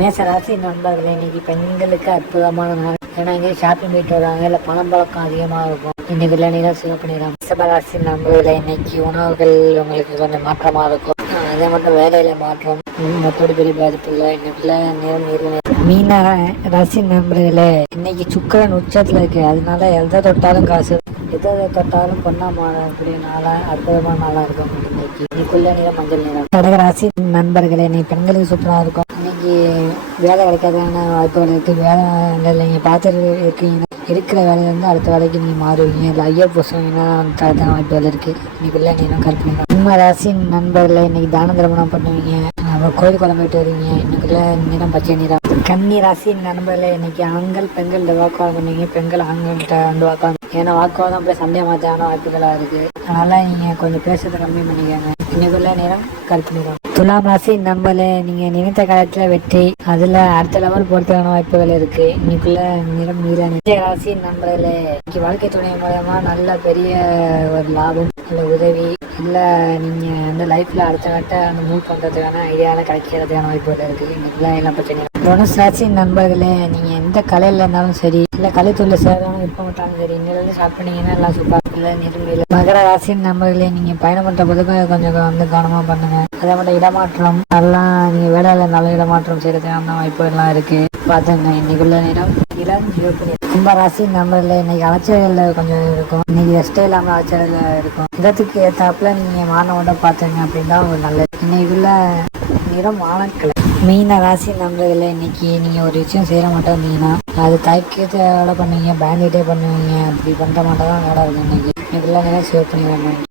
மேச ராசி நண்பர்களே, இன்னைக்கு பெண்களுக்கு அற்புதமான நாள். ஏன்னா இங்கே ஷாப்பிங் போயிட்டு வராங்க, இல்லை பணம் பழக்கம் அதிகமாக இருக்கும். இன்னைக்கு வெள்ளை நிறம் சிவப்பு நிறம். ரிஷபராசி நண்பர்களே, இன்னைக்கு உணவுகள் உங்களுக்கு கொஞ்சம் மாற்றமாக இருக்கும். அதே மட்டும் வேலையில மாற்றம், மற்றபடி பெரிய பாதிப்பு இல்லை. இன்னைக்குள்ள நேரம் நீர் மீன ராசி நண்பர்களே, இன்னைக்கு சுக்கிரன் உச்சத்துல இருக்கு. அதனால எதை தொட்டாலும் காசு, எதை தொட்டாலும் பொண்ணா மாறக்கூடிய நாளா, அற்புதமான நாளா இருக்கும். இன்னைக்குள்ள நிறம் மஞ்சள் நிறம். கடகராசி நண்பர்களே, இன்னைக்கு பெண்களுக்கு சூப்பரா இருக்கும். இன்னைக்கு வேலை கிடைக்காதான வாய்ப்புகள் இருக்கு. வேலை நீங்க பார்த்துட்டு இருக்கீங்க, இருக்கிற வேலையிலேருந்து அடுத்த வேலைக்கு நீங்கள் மாறுவீங்க. இல்லை ஐயர் போஸ்டிங்கன்னா தரத்தான வாய்ப்புகள் இருக்குது. இன்னைக்குள்ள நீங்களும் கற்பனை. சிம்ம ராசி நண்பர்களை இன்னைக்கு தான திருமணம் பண்ணுவீங்க. அப்புறம் கோயில் குழம்பு போயிட்டு வருவீங்க. இன்னைக்குள்ள நிறம் பச்சை நிறம். கன்னி ராசி நண்பர்களை இன்னைக்கு ஆண்கள் பெண்கள் வாக்குவாதம் பண்ணுவீங்க. பெண்கள் ஆண்கள்கிட்ட வந்து வாக்குவாதம், ஏன்னா வாக்குவாதம் அப்படியே சண்டை மாற்றான வாய்ப்புகளாக இருக்குது. அதனால நீங்கள் கொஞ்சம் பேசுறதை கம்மி பண்ணிக்கோங்க. இன்னைக்குள்ள நிறம் கருப்பு நிறம். துலாம் ராசி நண்பர்களே, நீங்க நினைத்த காலத்துல வெற்றி, அதுல அடுத்த லெவல் போறதுக்கான வாய்ப்புகள் இருக்கு. இன்னைக்குள்ள நிறம் நீரான. ராசி நண்பர்களே, இன்னைக்கு வாழ்க்கை துணை மூலமா நல்ல பெரிய ஒரு லாபம், இல்ல உதவி, இல்ல நீங்க அந்த லைஃப்ல அடுத்த கட்ட அந்த மூவ் பண்றதுக்கான ஐடியால கிடைக்கிறதுக்கான வாய்ப்புகள் இருக்கு. இன்னைக்குள்ள எல்லாம் பிரச்சனை. தனுசு ராசி நண்பர்களே, நீங்க எந்த கலையில இருந்தாலும் சரி, இல்ல கலைத்துறையில சேரணும் இப்ப மட்டும் சரி, இன்னிலிருந்து ஸ்டார்ட் பண்ணீங்கன்னா எல்லாம் சூப்பர். இல்ல நிறுவனம். மகர ராசி நண்பர்களே, நீங்க பயணம் பண்ற போது கொஞ்சம் வந்து கவனமா பண்ணுங்க. அதே மட்டும் இடமாற்றம் எல்லாம், நீங்க வேலையில நல்ல இடமாற்றம் செய்யறதுக்கான வாய்ப்பு எல்லாம் இருக்கு, பாத்துங்க. இன்னைக்குள்ள நிறம் இளம் சிவப்பு. கும்பராசி நண்பர்களே, இன்னைக்கு அலைச்சல்கள் கொஞ்சம் இருக்கும். இன்னைக்கு ரெஸ்டே இல்லாம அலைச்சல் இருக்கும். இடத்துக்கு ஏத்தாப்புல நீங்க மாணவனோட பாத்துங்க அப்படின்னா ஒரு நல்லது. இன்னைக்குள்ள நிறம் ஆலக்கலை. மீன ராசி நண்பர்களே, இன்னைக்கு நீங்க ஒரு விஷயம் செய்ய மாட்டோம் இருந்தீங்கன்னா அது தயக்கத்தோட பண்ணுவீங்க, பயந்துகிட்டே பண்ணுவீங்க. அப்படி பண்ற மாட்டோம் தான் வேலை இருக்கு. இன்னைக்குள்ள நிறம் சிவப்பு நிறம்.